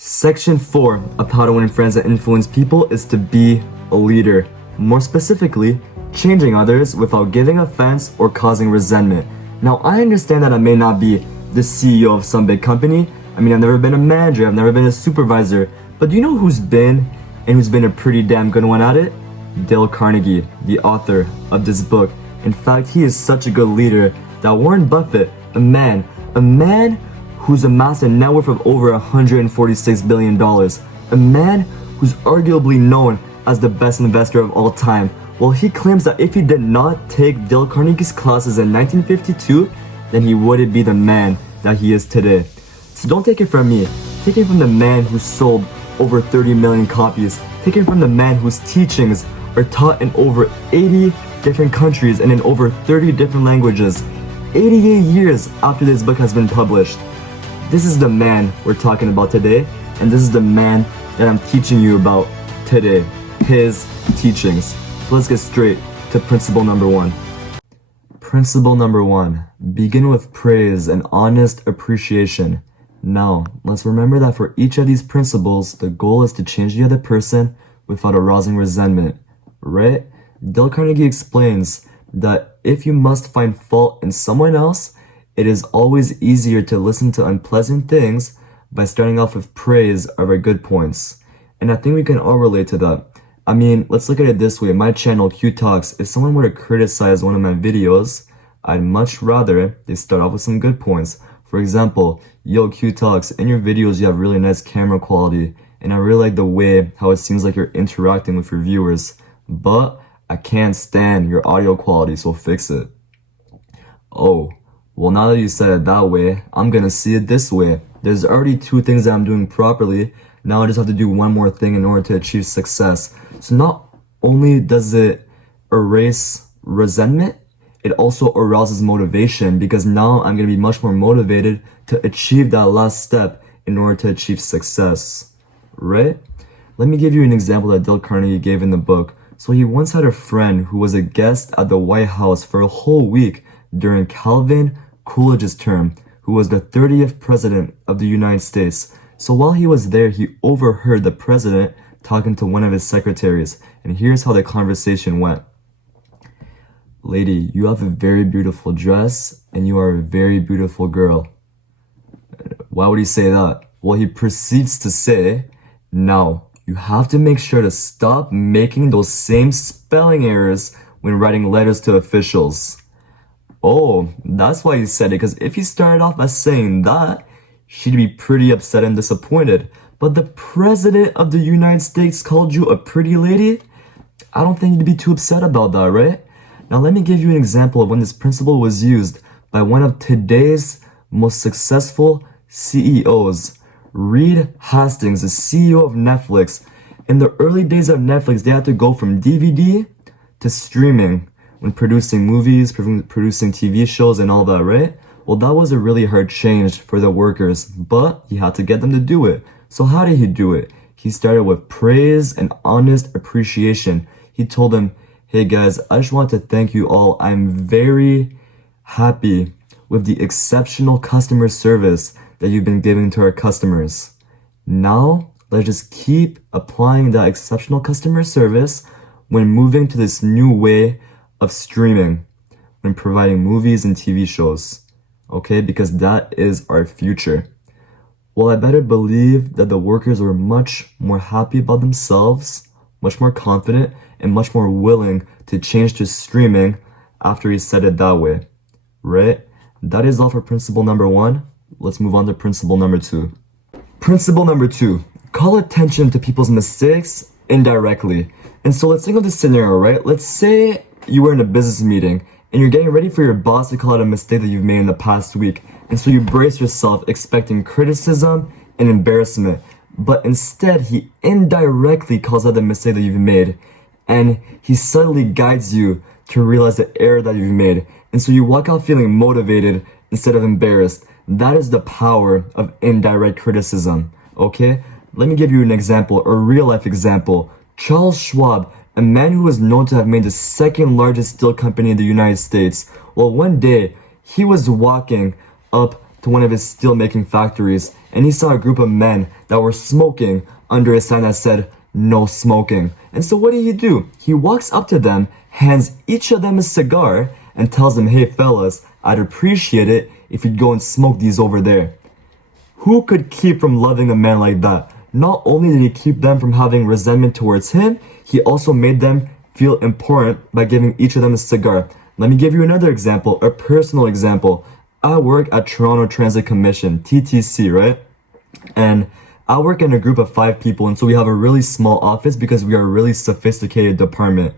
Section 4 of How to Win Friends and Influence People is to be a leader. More specifically, changing others without giving offense or causing resentment. Now, I understand that I may not be the CEO of some big company. I've never been a manager, I've never been a supervisor. But do you know who's been a pretty damn good one at it? Dale Carnegie, the author of this book. In fact, he is such a good leader that Warren Buffett, a man who's amassed a net worth of over $146 billion, a man who's arguably known as the best investor of all time. Well, he claims that if he did not take Dale Carnegie's classes in 1952, then he wouldn't be the man that he is today. So don't take it from me. Take it from the man who sold over 30 million copies. Take it from the man whose teachings are taught in over 80 different countries and in over 30 different languages, 88 years after this book has been published. This is the man we're talking about today, and this is the man that I'm teaching you about today, his teachings. So let's get straight to principle number 1. Principle number 1, begin with praise and honest appreciation. Now, let's remember that for each of these principles, the goal is to change the other person without arousing resentment, right? Dale Carnegie explains that if you must find fault in someone else, it is always easier to listen to unpleasant things by starting off with praise of our good points. And I think we can all relate to that. Let's look at it this way. My channel, Q Talks, if someone were to criticize one of my videos, I'd much rather they start off with some good points. For example, yo, Q Talks, in your videos you have really nice camera quality, and I really like the way how it seems like you're interacting with your viewers, but I can't stand your audio quality, so fix it. Oh, well, now that you said it that way, I'm gonna see it this way. There's already 2 things that I'm doing properly. Now I just have to do one more thing in order to achieve success. So not only does it erase resentment, it also arouses motivation, because now I'm gonna be much more motivated to achieve that last step in order to achieve success, right? Let me give you an example that Dale Carnegie gave in the book. So he once had a friend who was a guest at the White House for a whole week during Calvin Coolidge's term, who was the 30th president of the United States. So while he was there, he overheard the president talking to one of his secretaries, and here's how the conversation went. Lady, you have a very beautiful dress, and you are a very beautiful girl. Why would he say that? Well, he proceeds to say, now, you have to make sure to stop making those same spelling errors when writing letters to officials. Oh, that's why he said it, because if he started off by saying that, she'd be pretty upset and disappointed. But the president of the United States called you a pretty lady? I don't think you'd be too upset about that, right? Now let me give you an example of when this principle was used by one of today's most successful CEOs, Reed Hastings, the CEO of Netflix. In the early days of Netflix, they had to go from DVD to streaming when producing movies, producing TV shows and all that, right? Well, that was a really hard change for the workers, but he had to get them to do it. So how did he do it? He started with praise and honest appreciation. He told them, hey guys, I just want to thank you all. I'm very happy with the exceptional customer service that you've been giving to our customers. Now, let's just keep applying that exceptional customer service when moving to this new way of streaming, when providing movies and TV shows, okay? Because that is our future. Well, I better believe that the workers were much more happy about themselves, much more confident, and much more willing to change to streaming after he said it that way, right? That is all for principle number 1. Let's move on to principle number 2. Principle number 2, call attention to people's mistakes indirectly. And so let's think of this scenario, right? Let's say you were in a business meeting and you're getting ready for your boss to call out a mistake that you've made in the past week. And so you brace yourself expecting criticism and embarrassment. But instead, he indirectly calls out the mistake that you've made. And he subtly guides you to realize the error that you've made. And so you walk out feeling motivated instead of embarrassed. That is the power of indirect criticism, okay? Let me give you an example, a real life example. Charles Schwab, a man who was known to have made the 2nd largest steel company in the United States. Well, one day, he was walking up to one of his steel making factories and he saw a group of men that were smoking under a sign that said, "No smoking." And so what did he do? He walks up to them, hands each of them a cigar, and tells them, "Hey fellas, I'd appreciate it if you'd go and smoke these over there." Who could keep from loving a man like that? Not only did he keep them from having resentment towards him, he also made them feel important by giving each of them a cigar. Let me give you another example, a personal example. I work at Toronto Transit Commission, TTC, right? And I work in a group of 5 people, and so we have a really small office because we are a really sophisticated department.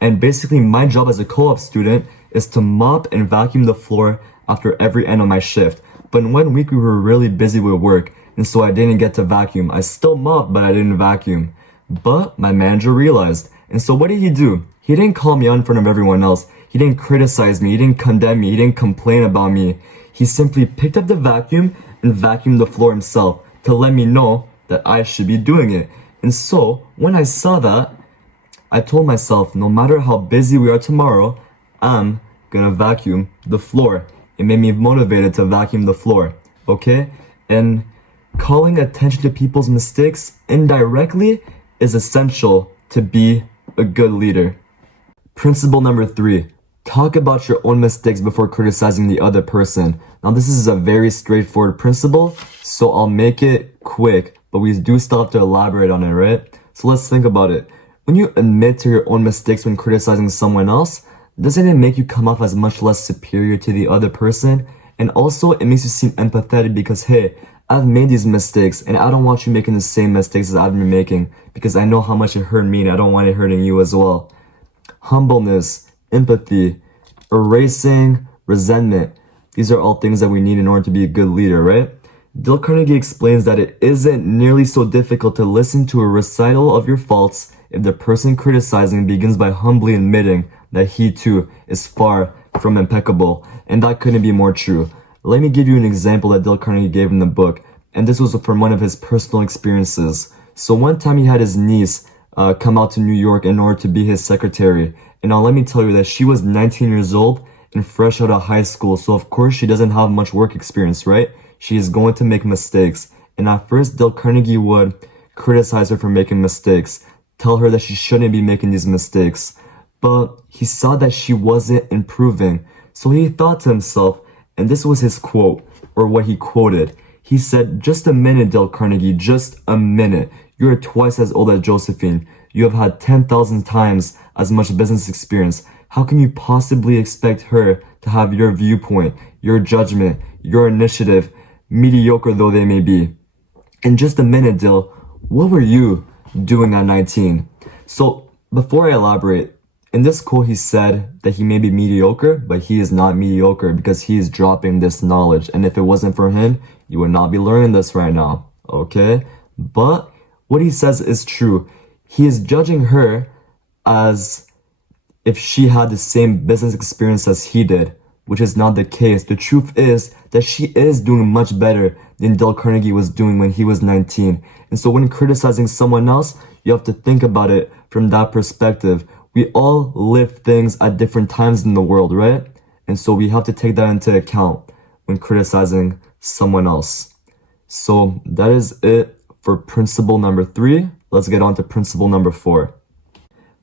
And basically my job as a co-op student is to mop and vacuum the floor after every end of my shift. But in 1 week we were really busy with work, and so I didn't get to vacuum. I still mopped, but I didn't vacuum. But my manager realized, and so what did he do? He didn't call me out in front of everyone else. He didn't criticize me, he didn't condemn me, he didn't complain about me. He simply picked up the vacuum and vacuumed the floor himself to let me know that I should be doing it. And so when I saw that, I told myself, no matter how busy we are tomorrow, I'm gonna vacuum the floor. It made me motivated to vacuum the floor, okay? And calling attention to people's mistakes indirectly is essential to be a good leader. Principle number 3, talk about your own mistakes before criticizing the other person. Now this is a very straightforward principle, so I'll make it quick, but we do still have to elaborate on it, right? So let's think about it. When you admit to your own mistakes when criticizing someone else, doesn't it make you come off as much less superior to the other person? And also, it makes you seem empathetic because, hey, I've made these mistakes and I don't want you making the same mistakes as I've been making because I know how much it hurt me and I don't want it hurting you as well. Humbleness, empathy, erasing resentment. These are all things that we need in order to be a good leader, right? Dale Carnegie explains that it isn't nearly so difficult to listen to a recital of your faults if the person criticizing begins by humbly admitting that he too is far from impeccable. And that couldn't be more true. Let me give you an example that Dale Carnegie gave in the book, and this was from one of his personal experiences. So one time he had his niece come out to New York in order to be his secretary. And now let me tell you that she was 19 years old and fresh out of high school, so of course she doesn't have much work experience, right? She is going to make mistakes. And at first Dale Carnegie would criticize her for making mistakes, tell her that she shouldn't be making these mistakes. But he saw that she wasn't improving. So he thought to himself, and this was his quote, or what he quoted. He said, "Just a minute, Dale Carnegie, just a minute. You're twice as old as Josephine. You have had 10,000 times as much business experience. How can you possibly expect her to have your viewpoint, your judgment, your initiative, mediocre though they may be? In just a minute, Dale, what were you doing at 19? So before I elaborate, in this quote he said that he may be mediocre, but he is not mediocre because he is dropping this knowledge. And if it wasn't for him, you would not be learning this right now, okay? But what he says is true. He is judging her as if she had the same business experience as he did, which is not the case. The truth is that she is doing much better than Dale Carnegie was doing when he was 19. And so when criticizing someone else, you have to think about it from that perspective. We all live things at different times in the world, right? And so we have to take that into account when criticizing someone else. So that is it for principle number 3. Let's get on to principle number 4.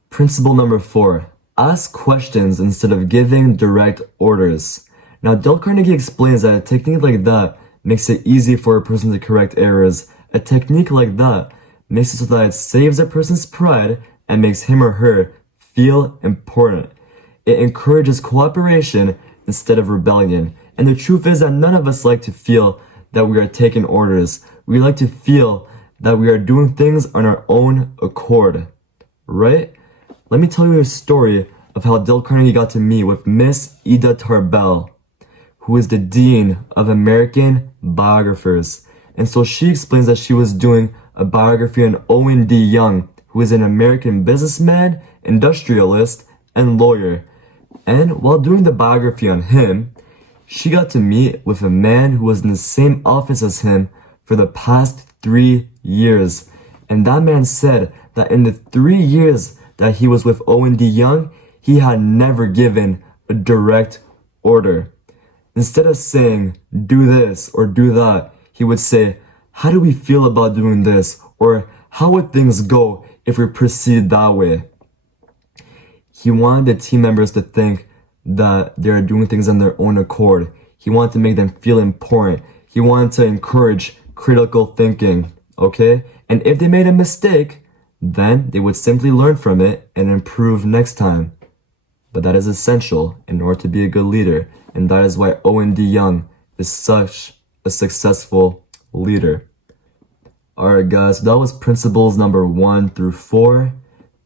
Principle number 4. Ask questions instead of giving direct orders. Now, Dale Carnegie explains that a technique like that makes it easy for a person to correct errors. A technique like that makes it so that it saves a person's pride and makes him or her feel important. It encourages cooperation instead of rebellion. And the truth is that none of us like to feel that we are taking orders. We like to feel that we are doing things on our own accord, right? Let me tell you a story of how Dale Carnegie got to meet with Miss Ida Tarbell, who is the Dean of American Biographers. And so she explains that she was doing a biography on Owen D. Young, who is an American businessman, industrialist, and lawyer. And while doing the biography on him, she got to meet with a man who was in the same office as him for the past 3 years. And that man said that in the 3 years that he was with Owen D. Young, he had never given a direct order. Instead of saying, do this or do that, he would say, how do we feel about doing this? Or how would things go if we proceed that way? He wanted the team members to think that they're doing things on their own accord. He wanted to make them feel important. He wanted to encourage critical thinking, okay? And if they made a mistake, then they would simply learn from it and improve next time. But that is essential in order to be a good leader. And that is why Owen D. Young is such a successful leader. Alright guys, so that was principles number 1 through 4.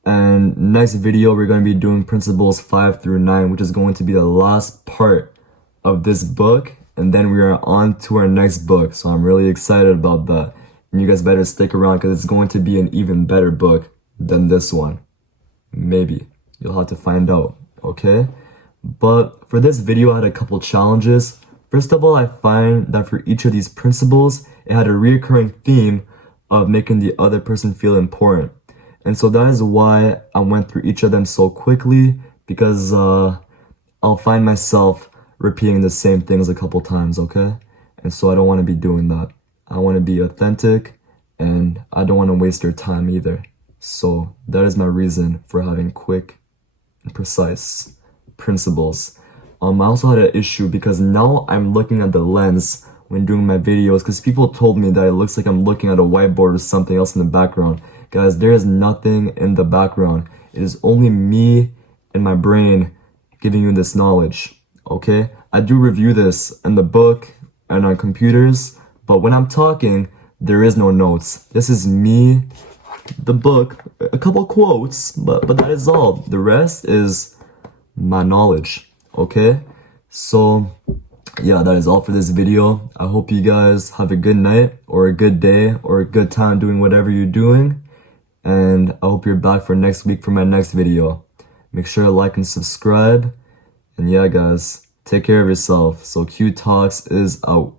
And next video, we're going to be doing principles 5 through 9, which is going to be the last part of this book. And then we are on to our next book. So I'm really excited about that. And you guys better stick around because it's going to be an even better book than this one. Maybe. You'll have to find out, okay? But for this video, I had a couple challenges. First of all, I find that for each of these principles, it had a recurring theme of making the other person feel important. And so that is why I went through each of them so quickly, because I'll find myself repeating the same things a couple times, okay? And so I don't want to be doing that. I want to be authentic, and I don't want to waste your time either. So that is my reason for having quick and precise principles. I also had an issue because now I'm looking at the lens when doing my videos, because people told me that it looks like I'm looking at a whiteboard or something else in the background. Guys, there is nothing in the background. It is only me and my brain giving you this knowledge, okay? I do review this in the book and on computers, but when I'm talking, there is no notes. This is me, the book, a couple quotes, but that is all. The rest is my knowledge, okay? So yeah, that is all for this video. I hope you guys have a good night or a good day or a good time doing whatever you're doing. And I hope you're back for next week for my next video. Make sure to like and subscribe. And yeah, guys, take care of yourself. So Q Talks is out.